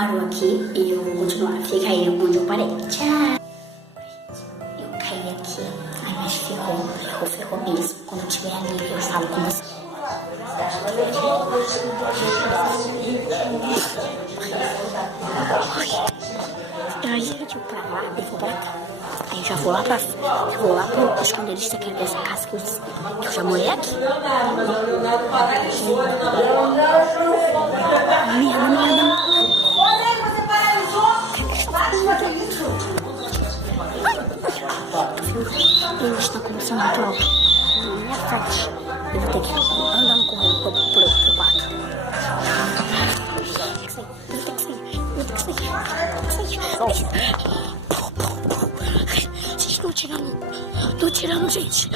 parou aqui e eu vou continuar. Fica aí onde eu parei. Tchau! Eu caí aqui, ai, mas ferrou mesmo. Quando eu tiver ali, eu falo com você. Aí eu vou pra lá e vou pra cá. Aí eu já vou lá pro esconderijo secreto dessa casa que eu já morei aqui. Merda. Ele está começando muito alto na minha frente. Eu vou ter que andando correndo pro quarto. Eu tenho que sair. Vocês estão tirando, gente.